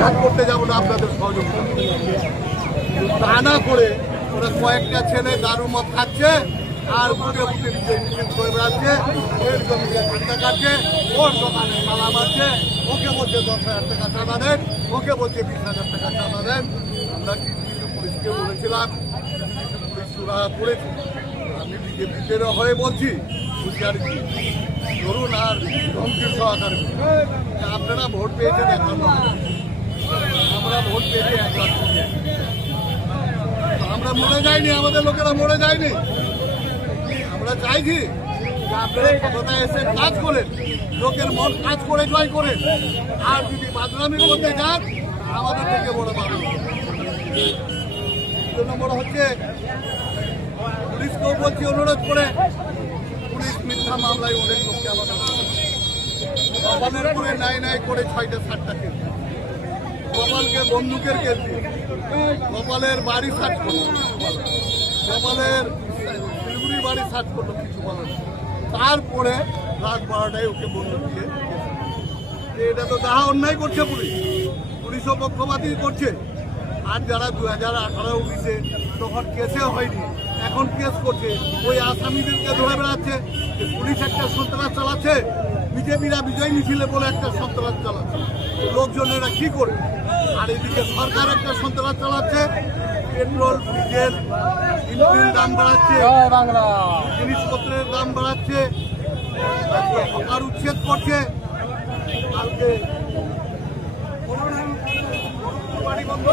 ঘাত করতে যাবো না আপনাদের সহযোগিতা। তা না করে ওরা কয়েকটা ছেলে দারু মদ খাচ্ছে আর বুটে বুটে নিজে মিছিল করে বেড়াচ্ছে, এর জমিতে ঠান্ডা কাটছে, ওর দোকানে তালা মারছে, ওকে বলছে 10,000 টাকা চাঁদা দেন, ওকে বলছে 20,000 টাকা চাঁদা দেন। আমরা কিছু কিছু পুলিশকে বলেছিলাম, পুলিশ সুরাহা করেছি। আমি বিজেপির হয়ে বলছি, হুঁশিয়ারি ধরুন আর ধমকির সহকারে আপনারা ভোট পেয়েছেন 1 লাখ, আমরা ভোট পেয়েছি 1 লাখ। আমরা মরে যাইনি, আমাদের লোকেরা মরে যায়নি। আমরা চাইছি যে আপনারা ক্ষমতায় এসে কাজ করেন, লোকের মন কাজ করে জয় করেন। আর যদি বাদরামি করতে যান, আমাদের থেকে বড় বাদরামি। দ্বিতীয় নম্বর হচ্ছে পুলিশকেও বলছি অনুরোধ করে, পুলিশ মিথ্যা মামলায় অনেক লোককে আমাদের কপালের করে নাই করে 6টা 7টা কেস, কপালকে বন্দুকের কেস দিয়ে কপালের বাড়ি সার্চ করলো, কপালের শিলিগুড়ির বাড়ি সার্চ করলো, কিছু বলে না। তারপরে রাত 12টায় ওকে বন্দুক দিয়ে, এটা তো তাহা অন্যায় করছে পুলিশ, পুলিশও পক্ষপাতী করছে। আর যারা 2018-19 তখন কেসে হয়নি, এখন কেস করছে, ওই আসামিদেরকে ধরে বেড়াচ্ছে যে পুলিশ একটা সন্ত্রাস চালাচ্ছে, বিজেপিরা বিজয় মিছিলে বলে একটা সন্ত্রাস চালাচ্ছে, লোকজনেরা কি করে? আর এদিকে সরকার একটা সন্ত্রাস চালাচ্ছে, পেট্রোল ডিজেল ইঞ্জিনের দাম বাড়াচ্ছে, জিনিসপত্রের দাম বাড়াচ্ছে, হকার উচ্ছেদ করছে। কালকে বাড়ি বন্ধ